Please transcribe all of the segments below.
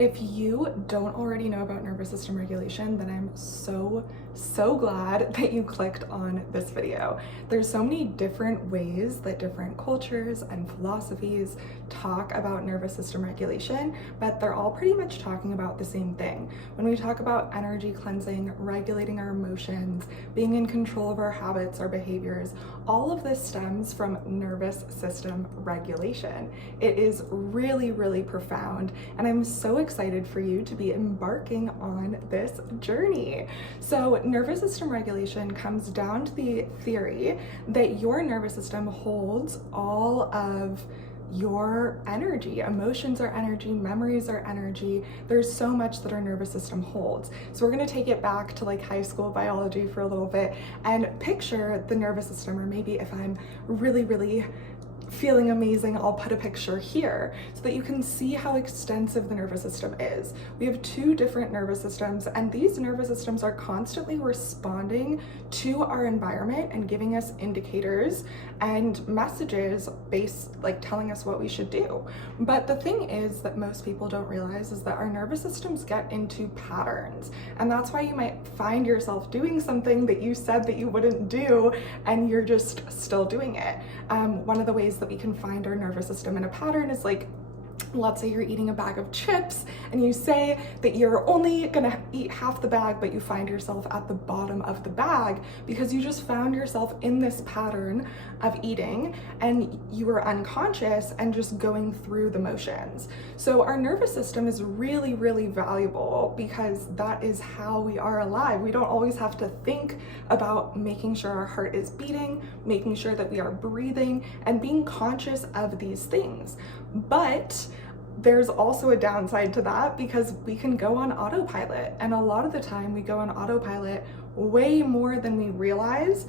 If you don't already know about nervous system regulation, then I'm so glad that you clicked on this video. There's so many different ways that different cultures and philosophies talk about nervous system regulation, but they're all pretty much talking about the same thing. When we talk about energy cleansing, regulating our emotions, being in control of our habits, our behaviors, all of this stems from nervous system regulation. It is really profound, and I'm so excited for you to be embarking on this journey. So nervous system regulation comes down to the theory that your nervous system holds all of your energy. Emotions are energy, memories are energy. There's so much that our nervous system holds. So we're gonna take it back to like high school biology for a little bit and picture the nervous system, or maybe if I'm really feeling amazing, I'll put a picture here so that you can see how extensive the nervous system is. We have two different nervous systems, and these nervous systems are constantly responding to our environment and giving us indicators and messages like telling us what we should do. But the thing is that most people don't realize is that our nervous systems get into patterns, and that's why you might find yourself doing something that you said that you wouldn't do and you're just still doing it. One of the ways that we can find our nervous system in a pattern is like, let's say you're eating a bag of chips and you say that you're only gonna eat half the bag, but you find yourself at the bottom of the bag because you just found yourself in this pattern of eating and you were unconscious and just going through the motions. So our nervous system is really valuable because that is how we are alive. We don't always have to think about making sure our heart is beating, making sure that we are breathing, and being conscious of these things. But there's also a downside to that because we can go on autopilot, and a lot of the time we go on autopilot way more than we realize,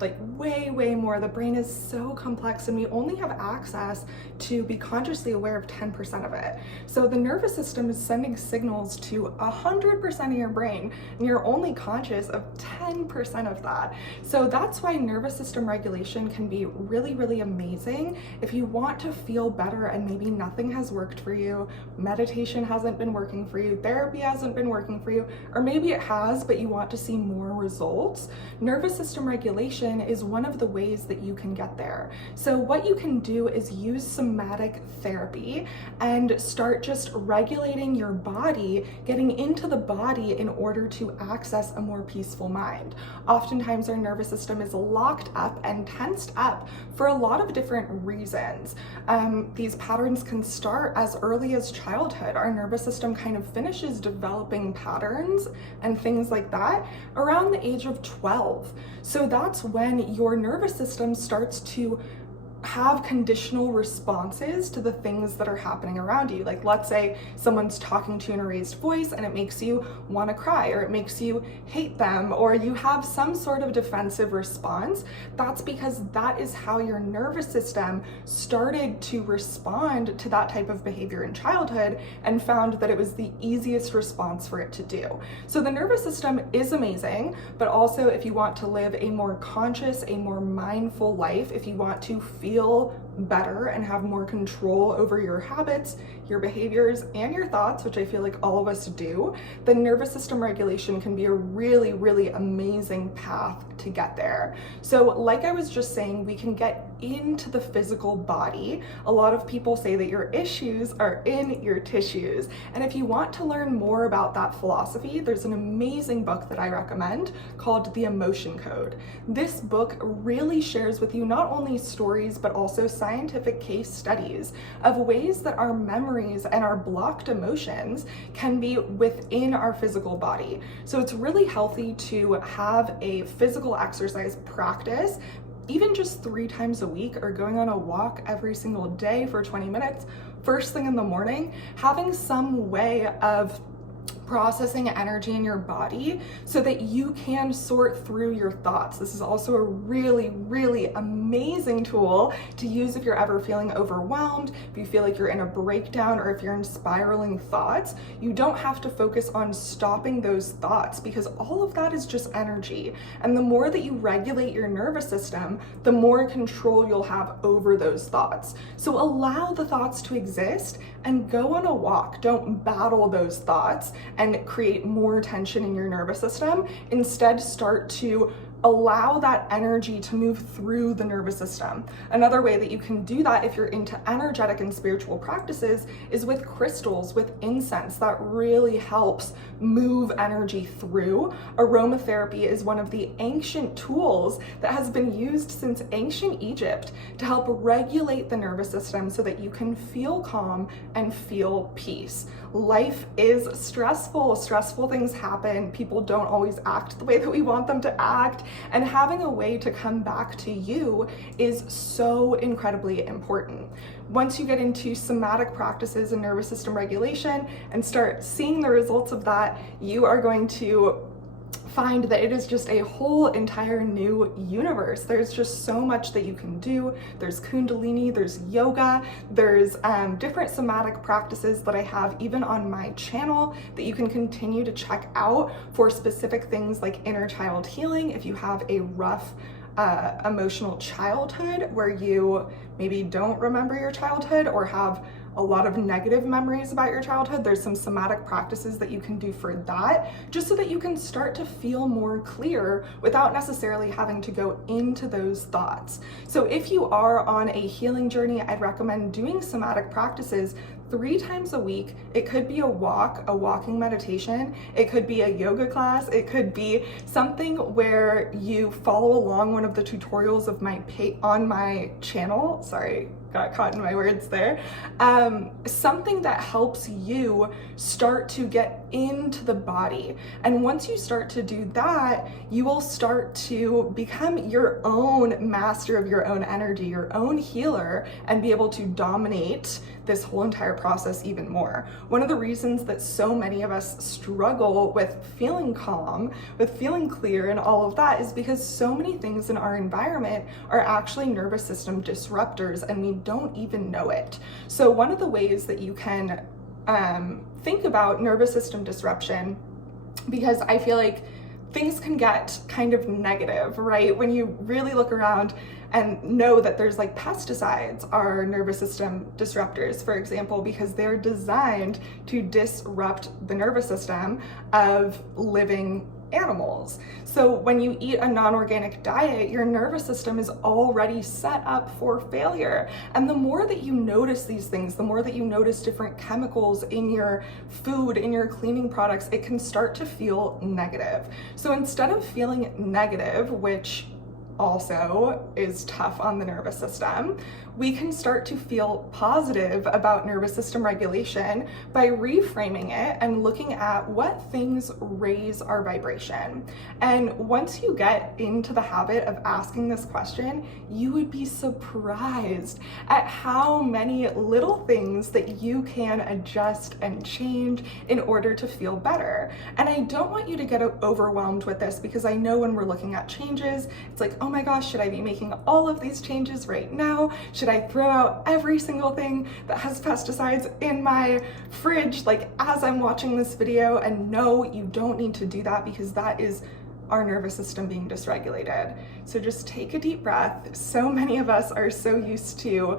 like way more. The brain is so complex and we only have access to be consciously aware of 10% of it. So the nervous system is sending signals to 100% of your brain and you're only conscious of 10% of that. So that's why nervous system regulation can be really amazing if you want to feel better and maybe nothing has worked for you, meditation hasn't been working for you, therapy hasn't been working for you, or maybe it has but you want to see more results. Nervous system regulation is one of the ways that you can get there. So what you can do is use somatic therapy and start just regulating your body, getting into the body in order to access a more peaceful mind. Oftentimes our nervous system is locked up and tensed up for a lot of different reasons. These patterns can start as early as childhood. Our nervous system kind of finishes developing patterns and things like that around the age of 12. So that's when your nervous system starts to have conditional responses to the things that are happening around you. Like, let's say someone's talking to you in a raised voice and it makes you want to cry, or it makes you hate them, or you have some sort of defensive response. That's because that is how your nervous system started to respond to that type of behavior in childhood and found that it was the easiest response for it to do. So the nervous system is amazing, but also if you want to live a more conscious, a more mindful life, if you want to feel better and have more control over your habits, your behaviors, and your thoughts, which I feel like all of us do, the nervous system regulation can be a really amazing path to get there. So like I was just saying, we can get into the physical body. A lot of people say that your issues are in your tissues. And if you want to learn more about that philosophy, there's an amazing book that I recommend called The Emotion Code. This book really shares with you not only stories, but also scientific case studies of ways that our memories and our blocked emotions can be within our physical body. So it's really healthy to have a physical exercise practice, even just 3 times a week, or going on a walk every single day for 20 minutes, first thing in the morning, having some way of processing energy in your body so that you can sort through your thoughts. This is also a really, really amazing tool to use if you're ever feeling overwhelmed, if you feel like you're in a breakdown, or if you're in spiraling thoughts. You don't have to focus on stopping those thoughts because all of that is just energy. And the more that you regulate your nervous system, the more control you'll have over those thoughts. So allow the thoughts to exist and go on a walk. Don't battle those thoughts and create more tension in your nervous system. Instead, start to allow that energy to move through the nervous system. Another way that you can do that if you're into energetic and spiritual practices is with crystals, with incense. That really helps move energy through. Aromatherapy is one of the ancient tools that has been used since ancient Egypt to help regulate the nervous system so that you can feel calm and feel peace. Life is stressful. Stressful things happen. People don't always act the way that we want them to act. And having a way to come back to you is so incredibly important. Once you get into somatic practices and nervous system regulation and start seeing the results of that, you are going to find that it is just a whole entire new universe. There's just so much that you can do. There's Kundalini, there's yoga, there's different somatic practices that I have even on my channel that you can continue to check out for specific things like inner child healing. If you have a rough emotional childhood where you maybe don't remember your childhood or have a lot of negative memories about your childhood, there's some somatic practices that you can do for that, just so that you can start to feel more clear without necessarily having to go into those thoughts. So if you are on a healing journey, I'd recommend doing somatic practices 3 times a week. It could be a walk, a walking meditation. It could be a yoga class. It could be something where you follow along one of the tutorials of on my channel. Sorry, got caught in my words there. Something that helps you start to get into the body. And once you start to do that, you will start to become your own master of your own energy, your own healer, and be able to dominate this whole entire process even more. One of the reasons that so many of us struggle with feeling calm, with feeling clear and all of that is because so many things in our environment are actually nervous system disruptors and we don't even know it. So one of the ways that you can think about nervous system disruption, because I feel like things can get kind of negative, right? When you really look around and know that there's like pesticides are nervous system disruptors, for example, because they're designed to disrupt the nervous system of living animals. So when you eat a non-organic diet, your nervous system is already set up for failure. And the more that you notice these things, the more that you notice different chemicals in your food, in your cleaning products, it can start to feel negative. So instead of feeling negative, which also is tough on the nervous system, we can start to feel positive about nervous system regulation by reframing it and looking at what things raise our vibration. And once you get into the habit of asking this question, you would be surprised at how many little things that you can adjust and change in order to feel better. And I don't want you to get overwhelmed with this, because I know when we're looking at changes, it's like, oh my gosh, should I be making all of these changes right now? Should I throw out every single thing that has pesticides in my fridge like as I'm watching this video? And no, you don't need to do that, because that is our nervous system being dysregulated. So just take a deep breath. So many of us are so used to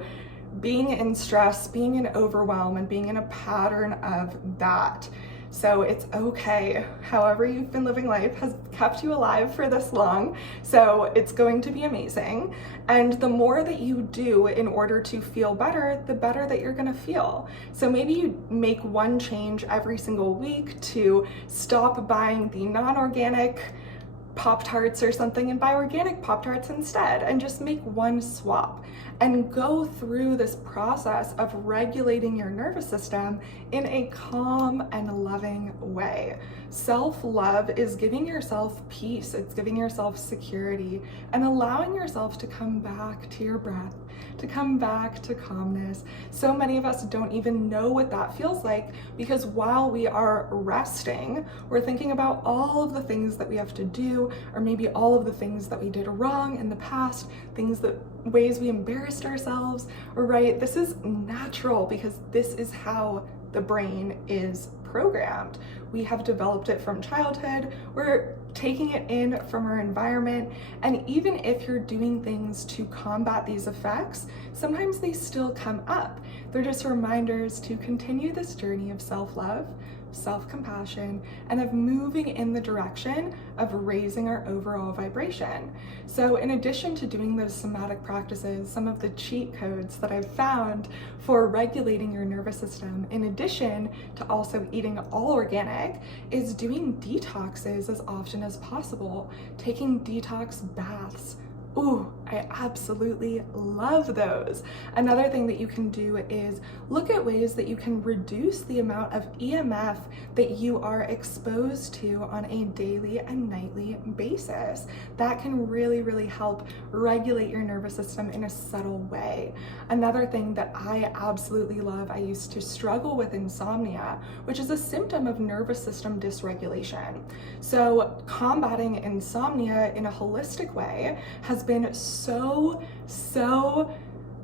being in stress, being in overwhelm, and being in a pattern of that. So it's okay. However you've been living life has kept you alive for this long. So it's going to be amazing. And the more that you do in order to feel better, the better that you're gonna feel. So maybe you make one change every single week to stop buying the non-organic Pop-Tarts or something and buy organic Pop-Tarts instead, and just make one swap and go through this process of regulating your nervous system in a calm and loving way. Self-love is giving yourself peace, it's giving yourself security, and allowing yourself to come back to your breath, to come back to calmness. So many of us don't even know what that feels like, because while we are resting, we're thinking about all of the things that we have to do, or maybe all of the things that we did wrong in the past, ways we embarrassed ourselves, right? This is natural because this is how the brain is programmed. We have developed it from childhood. We're taking it in from our environment. And even if you're doing things to combat these effects, sometimes they still come up. They're just reminders to continue this journey of self-love, self-compassion, and of moving in the direction of raising our overall vibration. So in addition to doing those somatic practices, some of the cheat codes that I've found for regulating your nervous system, in addition to also eating all organic, is doing detoxes as often as possible, taking detox baths. Ooh, I absolutely love those. Another thing that you can do is look at ways that you can reduce the amount of EMF that you are exposed to on a daily and nightly basis. That can really, really help regulate your nervous system in a subtle way. Another thing that I absolutely love, I used to struggle with insomnia, which is a symptom of nervous system dysregulation. So combating insomnia in a holistic way has been so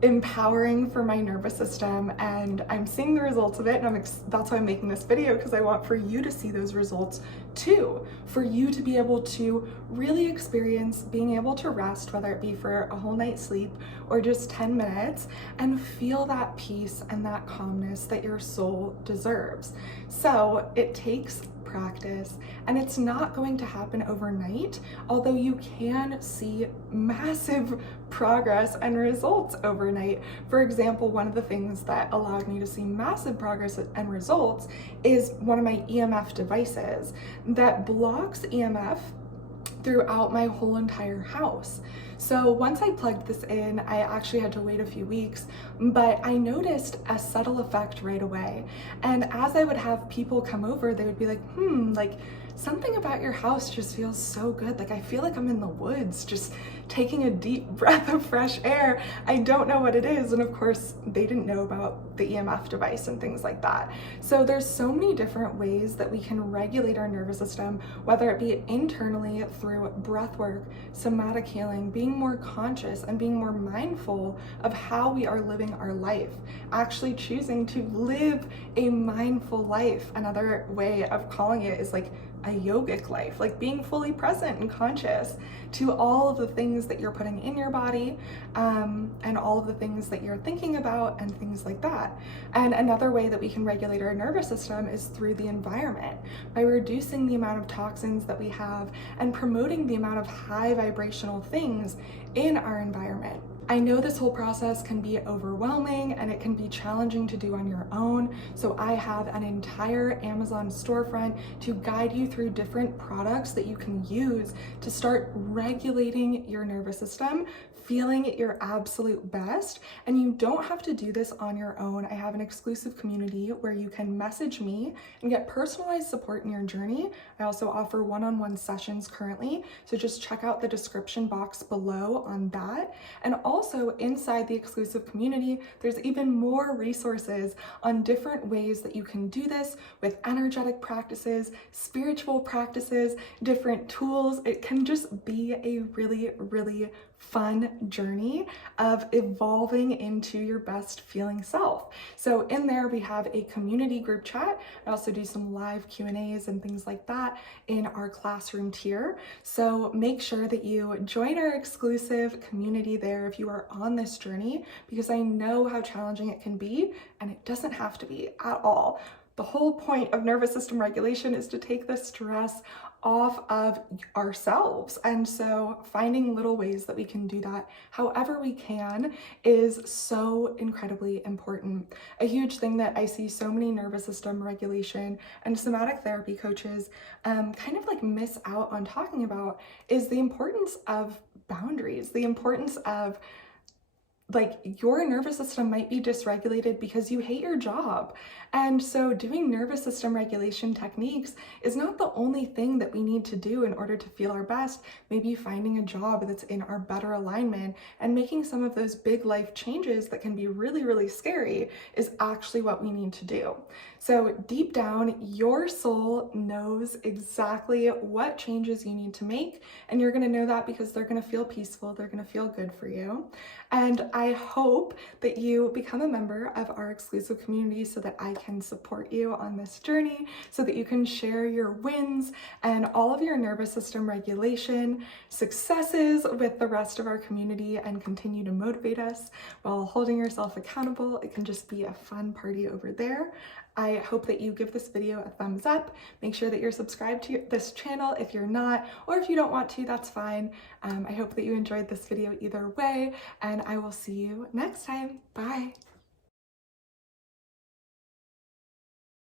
empowering for my nervous system, and I'm seeing the results of it, and that's why I'm making this video, because I want for you to see those results too, for you to be able to really experience being able to rest, whether it be for a whole night's sleep or just 10 minutes, and feel that peace and that calmness that your soul deserves. So it takes practice, and it's not going to happen overnight, although you can see massive progress and results overnight. For example, one of the things that allowed me to see massive progress and results is one of my EMF devices that blocks EMF throughout my whole entire house. So once I plugged this in, I actually had to wait a few weeks, but I noticed a subtle effect right away. And as I would have people come over, they would be like, like something about your house just feels so good. Like I feel like I'm in the woods, just taking a deep breath of fresh air. I don't know what it is. And of course, they didn't know about the EMF device and things like that. So there's so many different ways that we can regulate our nervous system, whether it be internally through breath work, somatic healing, being more conscious and being more mindful of how we are living our life, actually choosing to live a mindful life. Another way of calling it is like a yogic life, like being fully present and conscious to all of the things that you're putting in your body, and all of the things that you're thinking about and things like that. And another way that we can regulate our nervous system is through the environment, by reducing the amount of toxins that we have and promoting the amount of high vibrational things in our environment. I know this whole process can be overwhelming and it can be challenging to do on your own, so I have an entire Amazon storefront to guide you through different products that you can use to start regulating your nervous system, feeling at your absolute best. And you don't have to do this on your own. I have an exclusive community where you can message me and get personalized support in your journey. I also offer one-on-one sessions currently, so just check out the description box below on that. And also inside the exclusive community, there's even more resources on different ways that you can do this with energetic practices, spiritual practices, different tools. It can just be a really, really fun journey of evolving into your best feeling self. So in there we have a community group chat. I also do some live Q&As and things like that in our classroom tier. So make sure that you join our exclusive community there if you are on this journey, because I know how challenging it can be, and it doesn't have to be at all. The whole point of nervous system regulation is to take the stress off of ourselves. And so finding little ways that we can do that however we can is so incredibly important. A huge thing that I see so many nervous system regulation and somatic therapy coaches kind of like miss out on talking about is the importance of boundaries, the importance of like your nervous system might be dysregulated because you hate your job. And so doing nervous system regulation techniques is not the only thing that we need to do in order to feel our best. Maybe finding a job that's in our better alignment and making some of those big life changes that can be really, really scary is actually what we need to do. So deep down, your soul knows exactly what changes you need to make, and you're gonna know that because they're gonna feel peaceful, they're gonna feel good for you. And I hope that you become a member of our exclusive community so that I can support you on this journey, so that you can share your wins and all of your nervous system regulation successes with the rest of our community and continue to motivate us while holding yourself accountable. It can just be a fun party over there. I hope that you give this video a thumbs up. Make sure that you're subscribed to this channel if you're not, or if you don't want to, that's fine. I hope that you enjoyed this video either way, and I will see you next time. Bye.